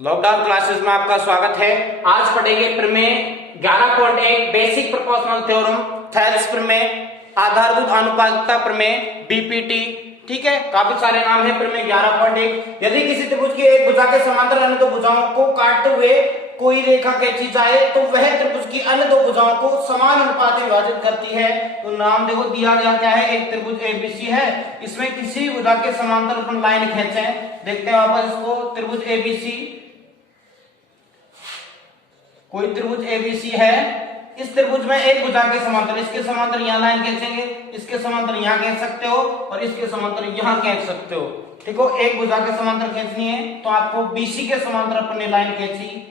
Lockdown classes में आपका स्वागत है। आज पढ़ेंगे प्रमेय 11.1 बेसिक प्रोपोर्शनल थ्योरम, थेल्स प्रमेय, आधारभूत आनुपातिकता प्रमेय, बीपीटी। ठीक है, काफी सारे नाम है प्रमेय 11.1। यदि किसी त्रिभुज की एक भुजा के समांतर अन्य दो भुजाओं को काटते हुए कोई रेखा खींची जाए तो वह त्रिभुज की अन्य दो भुजाओं को समान अनुपात में विभाजित करती है। तो नाम देखो दिया गया क्या है, एक त्रिभुज एबीसी है, इसमें किसी भुजा के समांतर अपन लाइन खींचे। देखते हैं वापस इसको, त्रिभुज एबीसी, कोई त्रिभुज एबीसी है, इस त्रिभुज में एक भुजा के समांतर, इसके समांतर यहां लाइन खींचेंगे, इसके समांतर यहां खींच सकते हो और इसके समांतर यहां खींच सकते हो। ठीक हो, एक भुजा के समांतर खींचनी है तो आपको बीसी के समांतर अपने लाइन खींची,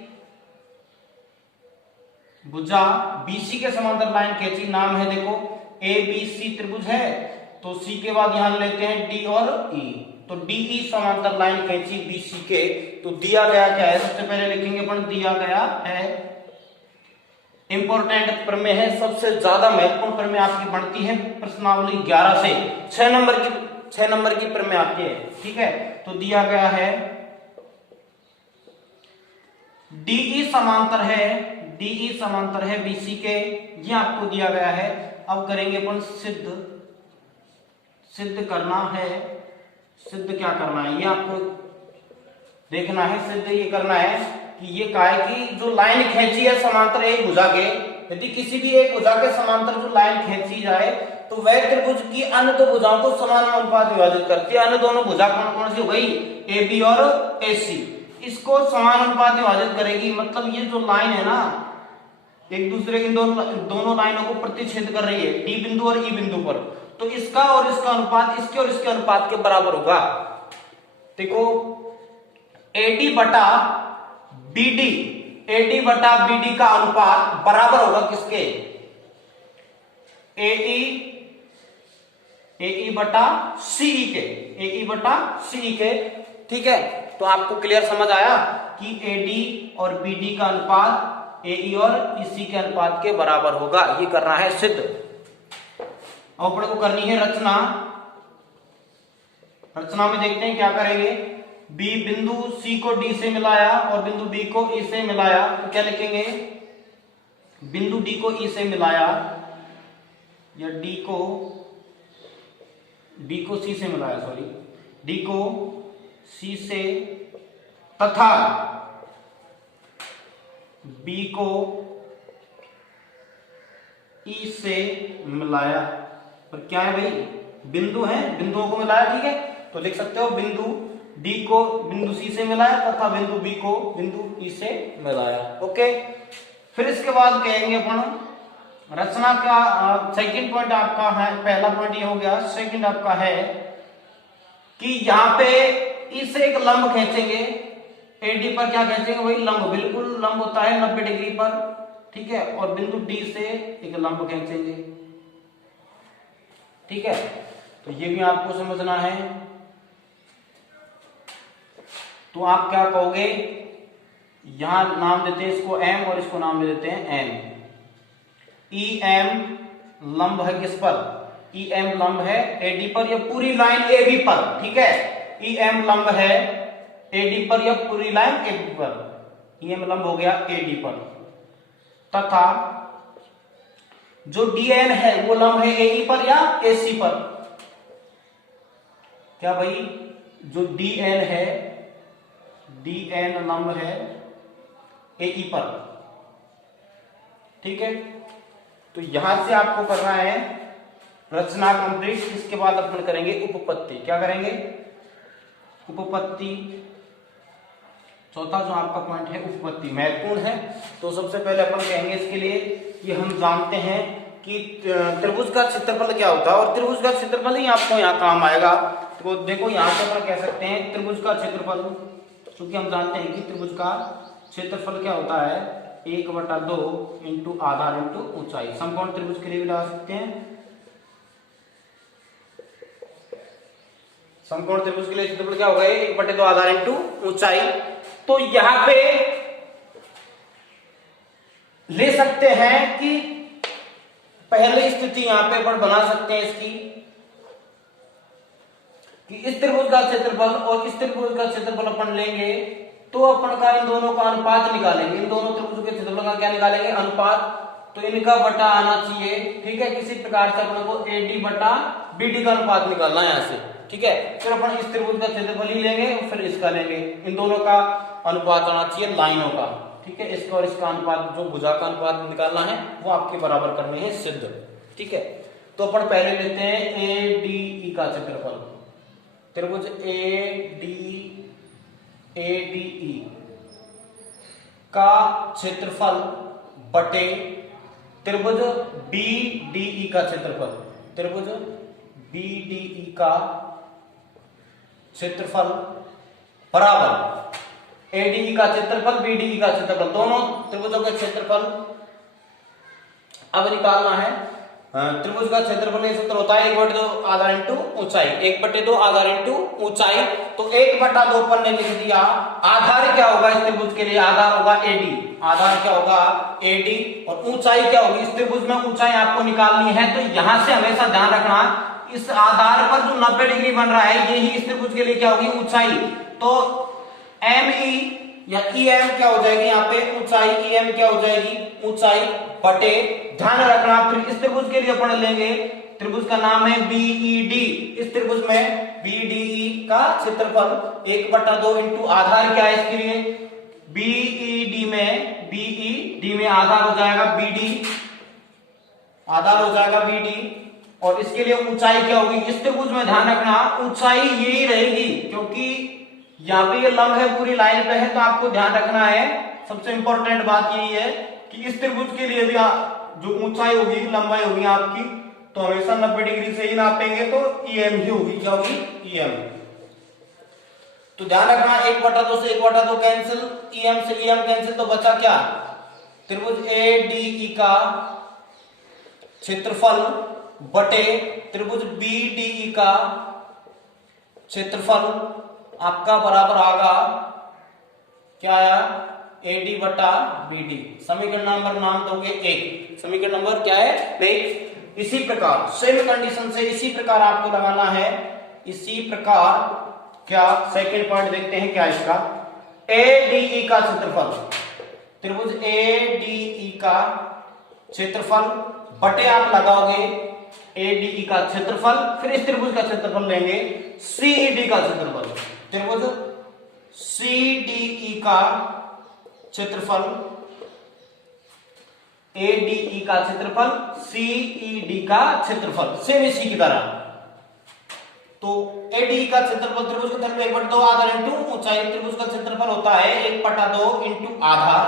भुजा बीसी के समांतर लाइन खींची, नाम है देखो एबीसी त्रिभुज है, तो सी के बाद यहां लेते हैं डी और ई, तो डीई समांतर लाइन खींची बीसी के। तो दिया गया क्या है, सबसे पहले लिखेंगे अपन, दिया गया है, इंपॉर्टेंट प्रमेय है, सबसे ज्यादा महत्वपूर्ण प्रमेय आपकी बनती है प्रश्नावली 11 से 6 नंबर की प्रमेय आती है। ठीक है, तो दिया गया है डीई समांतर है बीसी के, ये आपको दिया गया है। अब करेंगे अपन सिद्ध करना है, सिद्ध क्या करना है ये आपको देखना है। सिद्ध ये करना है कि ये कहा है कि जो लाइन खींची है समांतर एक भुजा के, यदि किसी भी एक भुजा के समांतर जो लाइन खींची जाए तो वह त्रिभुज की अन्य दो भुजाओं को समान अनुपात विभाजित करती है। अन्य दोनों भुजा कौन कौन सी हो गई, ए बी और ए सी, इसको समान अनुपात विभाजित करेगी। मतलब ये जो लाइन है ना, एक दूसरे की दोनों लाइनों को प्रतिच्छेद कर रही है डी बिंदु और ई बिंदु पर, तो इसका और इसका अनुपात इसके और इसके अनुपात के बराबर होगा। देखो एडी बटा बीडी का अनुपात बराबर होगा किसके, एई बटा सीई के। ठीक है, तो आपको क्लियर समझ आया कि एडी और बीडी का अनुपात एई और इसी के अनुपात के बराबर होगा। ये करना है सिद्ध। अब अपने को करनी है रचना में देखते हैं क्या करेंगे। बी बिंदु सी को डी से मिलाया और बिंदु बी को ई से मिलाया, तो क्या लिखेंगे, बिंदु डी को ई से मिलाया या डी को सी से मिलाया, डी को सी से, तथा बी को ई से मिलाया। पर क्या है भाई, बिंदु है, बिंदुओं को मिलाया। ठीक है, तो लिख सकते हो बिंदु डी को बिंदु सी से मिलाया तथा बिंदु बी को बिंदु ई से मिलाया। ओके, फिर इसके बाद कहेंगे अपन रचना का सेकंड पॉइंट आपका है, पहला पॉइंट ये हो गया, सेकंड आपका है कि यहां पे इसे एक लंब खींचेंगे, एडी पर क्या खींचेंगे, वही लंब, बिल्कुल लंब होता है 90 डिग्री पर। ठीक है, और बिंदु डी से एक लंब खींचेंगे। ठीक है, तो ये भी आपको समझना है। तो आप क्या कहोगे, यहां नाम देते हैं इसको एम और इसको नाम दे देते हैं एन। ई एम लंब है किस पर, ई एम लंब है एडी पर या पूरी लाइन ए बी पर। ठीक है, ई एम लंब है एडी पर या पूरी लाइन ए बी पर, ई एम लंब हो गया एडी पर, तथा जो डी एन है वो लंब है ए ई पर या ए सी पर। क्या भाई, जो डी एन है, डी एन लंब है ए ई पर। ठीक है, तो यहां से आपको करना है रचना कंप्लीट। इसके बाद अपन करेंगे उपपत्ति। क्या करेंगे, उपपत्ति। चौथा जो आपका पॉइंट है उपपत्ति, महत्वपूर्ण है। तो सबसे पहले अपन कहेंगे इसके लिए कि हम जानते हैं कि त्रिभुज का क्षेत्रफल क्या होता है, और त्रिभुज का क्षेत्रफल ही आपको यहाँ काम आएगा। तो देखो यहाँ से अपन कह सकते हैं त्रिभुज का क्षेत्रफल, क्योंकि हम जानते हैं कि त्रिभुज का क्षेत्रफल क्या होता है, 1/2 इंटू आधार इंटू ऊंचाई। समकोण त्रिभुज के लिए भी लगा सकते हैं, समकोण त्रिभुज के लिए क्षेत्रफल क्या होगा, 1/2 आधार इंटू ऊंचाई। तो यहां पे ले सकते हैं कि पहली स्थिति यहां पे अपन बना सकते हैं इसकी, कि इस त्रिभुज का क्षेत्रफल और इस त्रिभुज का क्षेत्रफल अपन लेंगे तो अपन का इन दोनों का अनुपात निकालेंगे, इन दोनों त्रिभुजों के क्षेत्रफल का क्या निकालेंगे, अनुपात। तो इनका बटा आना चाहिए, ठीक है। किसी प्रकार से अपन को AD बटा BD का अनुपात निकालना है यहाँ से, ठीक है। फिर अपन इस त्रिभुज का क्षेत्रफल ही लेंगे और फिर इसका लेंगे, इन दोनों का अनुपात आना चाहिए लाइनों का, ठीक है। इसका और इसका अनुपात, जो भुजा का अनुपात निकालना है वो आपके बराबर करने हैं सिद्ध, ठीक है। तो अपन पहले लेते हैं ADE का क्षेत्रफल, त्रिभुज ADE का क्षेत्रफल बटे त्रिभुज BDE का क्षेत्रफल, त्रिभुज BDE का क्षेत्रफल बराबर ADE का क्षेत्रफल BDE का क्षेत्रफल, दोनों त्रिभुजों के क्षेत्रफल अब निकालना है। त्रिभुज का क्षेत्रफल ये सूत्र होता है 1/2 आधार इंटू ऊंचाई, 1/2 आधार इंटू ऊंचाई। तो 1/2 पर ने लिख दिया। आधार क्या होगा इस त्रिभुज के लिए, आधार होगा AD, आधार क्या होगा AD, और ऊंचाई क्या होगी, इस त्रिभुज में ऊंचाई आपको निकालनी है। तो यहां से हमेशा ध्यान रखना, इस आधार पर जो 90 डिग्री बन रहा है यही इस त्रिभुज के लिए क्या होगी, ऊंचाई। तो ME या EM क्या हो जाएगी यहाँ पे, ऊंचाई, EM क्या हो जाएगी, ऊंचाई बटे, ध्यान रखना फिर इस त्रिभुज के लिए अपन लेंगे, त्रिभुज का नाम है BED, इस त्रिभुज में BDE का क्षेत्रफल 1/2 इंटू आधार क्या है इसके लिए, BED में आधार हो जाएगा BD, आधार हो जाएगा BD, और इसके लिए ऊंचाई क्या होगी, इस त्रिभुज में ध्यान रखना ऊंचाई यही रहेगी, क्योंकि यहाँ पे ये लंब है पूरी लाइन पे है। तो आपको ध्यान रखना है, सबसे इंपॉर्टेंट बात यही है कि इस त्रिभुज के लिए भी जो ऊंचाई होगी, लंबाई होगी आपकी, तो हमेशा 90 डिग्री से ही नापेंगे, तो EM ही होगी, क्या होगी, EM। तो ध्यान रखना 1/2 से 1/2 कैंसिल, EM से EM कैंसिल, तो बचा क्या, त्रिभुज ADE का क्षेत्रफल बटे त्रिभुज BDE का क्षेत्रफल आपका बराबर आगा क्या आया, AD बटा BD। समीकरण नंबर नाम दोगे 1, समीकरण नंबर क्या है 1। इसी प्रकार सेम कंडीशन से इसी प्रकार आपको लगाना है, इसी प्रकार क्या सेकंड पॉइंट देखते हैं क्या इसका, ADE का क्षेत्रफल, त्रिभुज ADE का क्षेत्रफल बटे आप लगाओगे ADE का क्षेत्रफल, फिर इस त्रिभुज का क्षेत्रफल लेंगे CED का क्षेत्रफल, त्रिभुज CDE का क्षेत्रफल, ADE का क्षेत्रफल, CED का क्षेत्रफल, सेम इसी की तरह। तो ADE का क्षेत्रफल, त्रिभुज का क्षेत्रफल 1/2 आधार इंटू ऊंचाई, त्रिभुज का क्षेत्रफल होता है 1/2 इंटू आधार,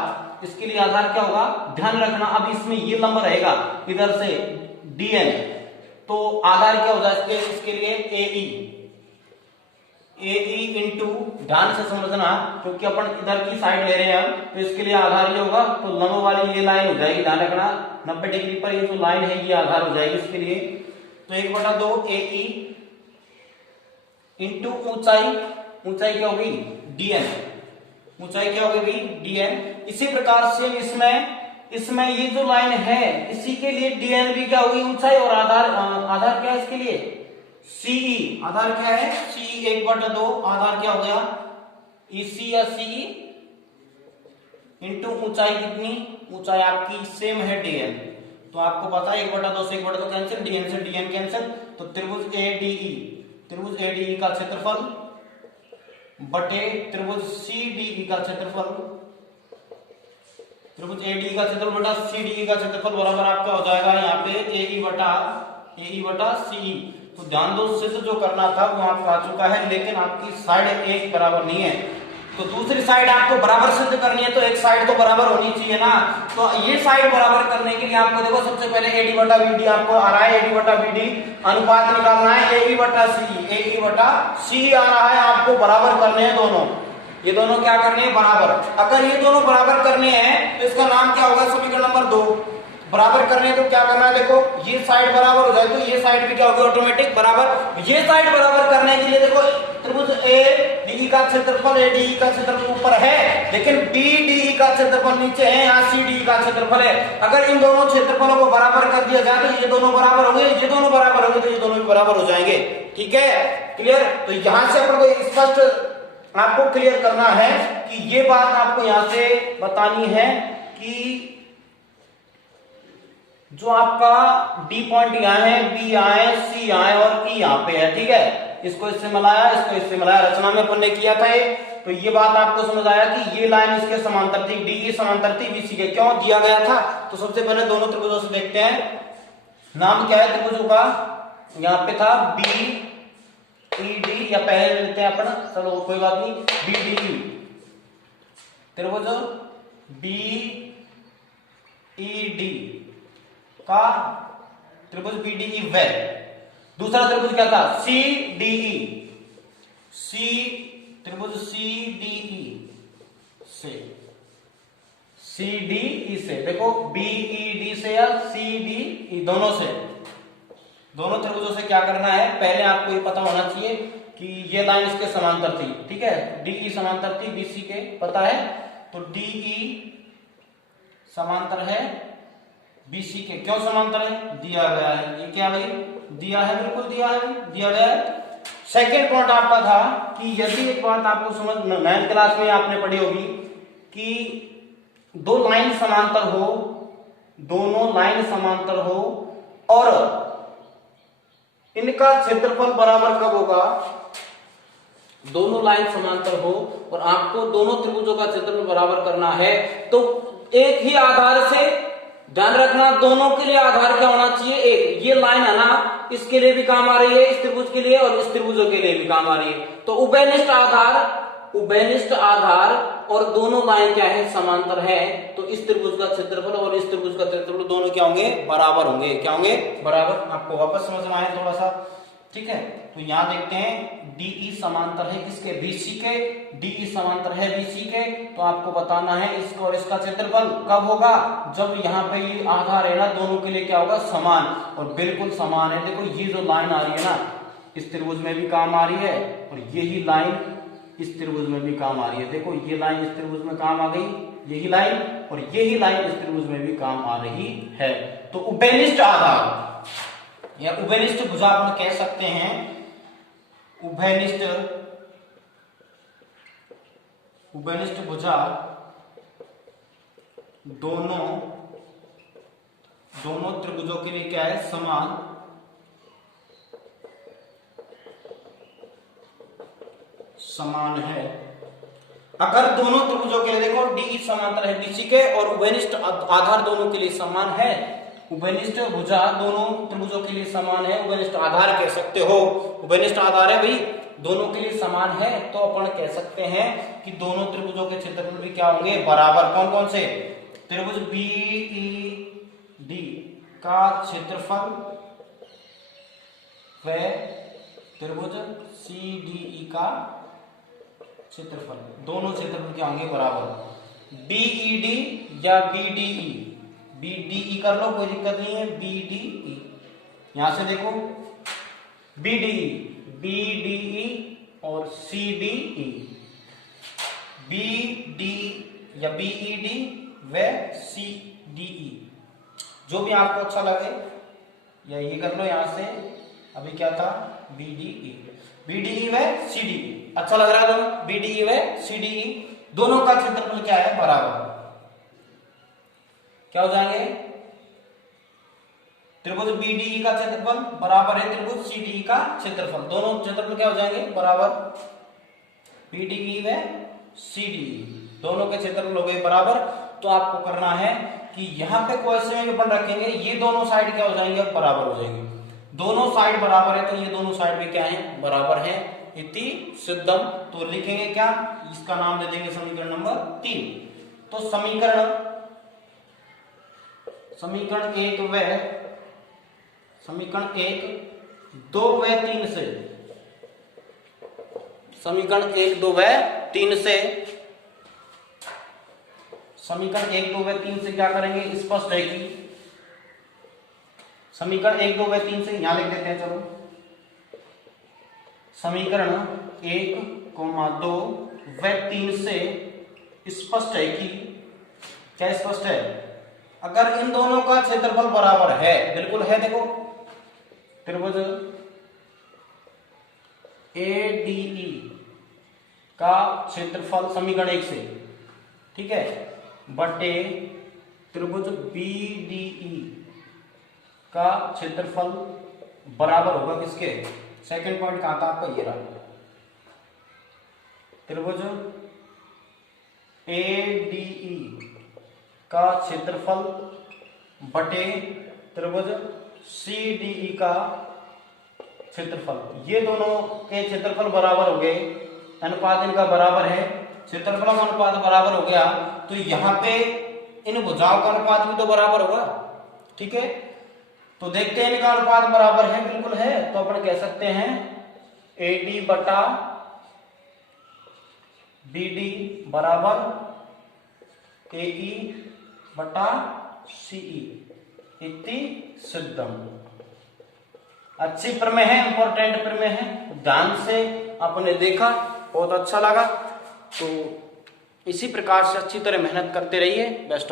इसके लिए आधार क्या होगा, ध्यान रखना। अब इसमें ये लंब रहेगा इधर से DN, तो आधार क्या होगा इसके लिए AE इंटू, ध्यान से समझना क्योंकि अपन इधर की साइड ले रहे हैं, तो इसके लिए आधार ये होगा, तो लंब वाली ये लाइन हो जाएगी, ध्यान रखना 90 डिग्री पर ये जो लाइन है ये आधार हो जाएगी इसके लिए। तो 1/2 AE इंटू ऊंचाई, ऊंचाई क्या होगी DN, ऊंचाई क्या होगी भाई DN। इसी प्रकार से इसमें ये जो लाइन है इसी के लिए DN भी क्या होगी ऊंचाई, और आधार क्या है इसके लिए CE, आधार क्या है CE 1/2, आधार क्या हो गया EC या CE इंटू ऊंचाई कितनी, ऊंचाई आपकी सेम है DN। तो आपको पता है 1/2 से 1/2 कैंसिल, DN से DN कैंसिल, तो त्रिभुज ADE का क्षेत्रफल बटे त्रिभुज CDE का क्षेत्रफल, त्रिभुज ADE का क्षेत्रफल बटा CDE का क्षेत्रफल बराबर आपका हो जाएगा यहाँ पे AE बटा CE। तो ध्यान दो, सिद्ध जो करना था वो आपका आ चुका है, लेकिन आपकी साइड एक बराबर नहीं है, तो दूसरी साइड आपको बराबर सिद्ध करनी है, तो एक साइड तो बराबर होनी चाहिए ना। तो ये साइड बराबर करने के लिए आपको देखो सबसे पहले AD बटा BD आपको आ रहा है, AD बटा BD अनुपात निकालना है, AE बटा CE आ रहा है, आपको बराबर करने हैं दोनों, ये दोनों क्या करने हैं बराबर। अगर ये दोनों बराबर करने हैं तो इसका नाम क्या होगा, समीकरण नंबर 2। बराबर करने हैं तो क्या करना है, देखो ये साइड बराबर हो जाए तो ये साइड भी क्या होगी ऑटोमेटिक बराबर। ये साइड बराबर करने के लिए देखो त्रिभुज ADE का क्षेत्रफल, ADE का क्षेत्रफल ऊपर है, लेकिन BDE का क्षेत्रफल नीचे है, यहाँ CDE का क्षेत्रफल है। अगर इन दोनों क्षेत्रफलों को बराबर कर दिया जाए तो ये दोनों बराबर होंगे, ये दोनों बराबर होंगे तो ये दोनों भी बराबर हो जाएंगे, ठीक है क्लियर। तो यहां से अपन को स्पष्ट आपको क्लियर करना है कि ये बात आपको यहां से बतानी है कि जो आपका डी पॉइंट यहां है, बी यहां है, सी यहां है और ई यहां पे है, ठीक है। इसको इससे मिलाया, इसको इससे मिलाया, रचना में अपन ने किया था ये। तो ये बात आपको समझ आया कि ये लाइन इसके समांतर थी, डी ई समांतर थी बीसी के। क्यों दिया गया था? तो सबसे पहले दोनों त्रिभुजों से देखते हैं। नाम क्या है त्रिभुजों का? यहां पे था बी ई डी, या पहले लेते हैं अपन, चलो कोई बात नहीं, बी डी ई त्रिभुज बी ई डी का त्रिभुज बी डी ई वे। दूसरा त्रिभुज क्या था? सी डी ई, सी त्रिभुज सी डी ई से, सी डी ई से, देखो बी ई डी से या सी डी ई, दोनों से, दोनों त्रिभुजों से क्या करना है? पहले आपको ये पता होना चाहिए कि ये लाइन इसके समांतर थी, ठीक है, डी ई समांतर थी बीसी के, पता है। तो डी ई समांतर है बीसी के। क्यों समांतर है? दिया गया है। ये क्या भाई? दिया है, बिल्कुल दिया है, दिया गया है। सेकेंड पॉइंट आपका था कि यदि एक बात आपको समझ 9th क्लास में आपने पढ़ी होगी कि दो लाइन समांतर हो, दोनों लाइन समांतर हो और इनका क्षेत्रफल बराबर कब होगा? दोनों लाइन समांतर हो और आपको दोनों त्रिभुजों का क्षेत्रफल बराबर करना है, तो एक ही आधार से, ध्यान रखना दोनों के लिए आधार क्या होना चाहिए? एक। ये लाइन है ना, इसके लिए भी काम आ रही है, इस त्रिभुज के लिए और इस त्रिभुजों के लिए भी काम आ रही है। तो उभयनिष्ठ आधार, उभयनिष्ठ आधार और दोनों लाइन क्या है? समांतर है। तो इस त्रिभुज का क्षेत्रफल और इस त्रिभुज का क्षेत्रफल दोनों क्या होंगे? बराबर होंगे। क्या होंगे? बराबर। आपको वापस समझना है थोड़ा सा, ठीक है। तो यहां देखते हैं डीई समांतर है किसके? बीसी के। डीई समांतर है बीसी के, तो आपको बताना है इसको और इसका क्षेत्रफल कब होगा? जब यहाँ पे ये आधार है ना, दोनों के लिए क्या होगा? समान, और बिल्कुल समान है। देखो ये जो लाइन आ रही है ना, इस त्रिभुज में भी काम आ रही है और यही लाइन इस त्रिभुज में भी काम आ रही है। देखो ये लाइन इस त्रिभुज में काम आ गई, यही लाइन, और यही लाइन इस त्रिभुज में भी काम आ रही है। तो उभयनिष्ठ आधार या उभयनिष्ठ भुजा अपन कह सकते हैं। उभयनिष्ठ भुजा दोनों त्रिभुजों के लिए क्या है? समान, समान है। अगर दोनों त्रिभुजों के लिए, देखो डी समांतर है बीसी के और उभयनिष्ठ आधार दोनों के लिए समान है। उभयनिष्ठ भुजा दोनों त्रिभुजों के लिए समान है, उभयनिष्ठ आधार कह सकते हो। उभयनिष्ठ आधार है भाई, दोनों के लिए समान है, तो अपन कह सकते हैं कि दोनों त्रिभुजों के क्षेत्रफल भी क्या होंगे? बराबर। कौन कौन से? त्रिभुज बी ई डी का क्षेत्रफल व त्रिभुज सी डी ई का क्षेत्रफल, दोनों क्षेत्रफल क्या होंगे? बराबर। बीईडी या बीडीई, बीडीई कर लो, कोई दिक्कत नहीं है। बीडीई, यहां से देखो बीडीई, बीडीई और सीडीई, बीडी या बीईडी व सीडीई, जो भी आपको अच्छा लगे, या ये कर लो यहां से। अभी क्या था? बीडीई, बीडीई व सीडीई, अच्छा लग रहा है दोनों, बीडीई व सीडीई, दोनों का क्षेत्रफल क्या है? बराबर। क्या हो जाएंगे? त्रिभुज बीडीई का क्षेत्रफल बराबर है त्रिभुज सीडीई का क्षेत्रफल, दोनों क्षेत्रफल क्या हो जाएंगे? बराबर। बीडीई व सीडीई दोनों के क्षेत्रफल हो गए बराबर। तो आपको करना है कि यहां पे क्वेश्चन में अपन रखेंगे, ये दोनों साइड क्या हो जाएंगे? बराबर हो जाएंगे। दोनों साइड बराबर है, तो ये दोनों साइड भी क्या है? बराबर है। इति सिद्धम। तो लिखेंगे क्या? इसका नाम दे देंगे समीकरण नंबर 3। तो समीकरण 1, 2 व 3 से, समीकरण 1, 2 व 3 से, समीकरण 1, 2 व 3 से क्या करेंगे? स्पष्ट है कि समीकरण 1, 2 व 3 से यहां लिख देते हैं, चलो। समीकरण 1, 2 व 3 से स्पष्ट है कि, क्या स्पष्ट है? अगर इन दोनों का क्षेत्रफल बराबर है, बिल्कुल है, देखो त्रिभुज एडीई का क्षेत्रफल समीकरण 1 से, ठीक है, बटे त्रिभुज BDE का क्षेत्रफल बराबर होगा किसके, सेकंड पॉइंट कहां था आपका, ये रहा, त्रिभुज ADE का क्षेत्रफल बटे त्रिभुज CDE का क्षेत्रफल। ये दोनों के क्षेत्रफल बराबर हो गए, अनुपात इनका बराबर है, क्षेत्रफल का अनुपात बराबर हो गया, तो यहाँ पे इन भुजाओं का अनुपात भी तो बराबर होगा, ठीक है। तो देखते हैं इनका अनुपात बराबर है, बिल्कुल है, तो अपन कह सकते हैं AD बटा BD बराबर AE बटा CE इति सिद्धम। अच्छी प्रमेय है, इंपॉर्टेंट प्रमेय है, ध्यान से आपने देखा, बहुत अच्छा लगा। तो इसी प्रकार से अच्छी तरह मेहनत करते रहिए। Best of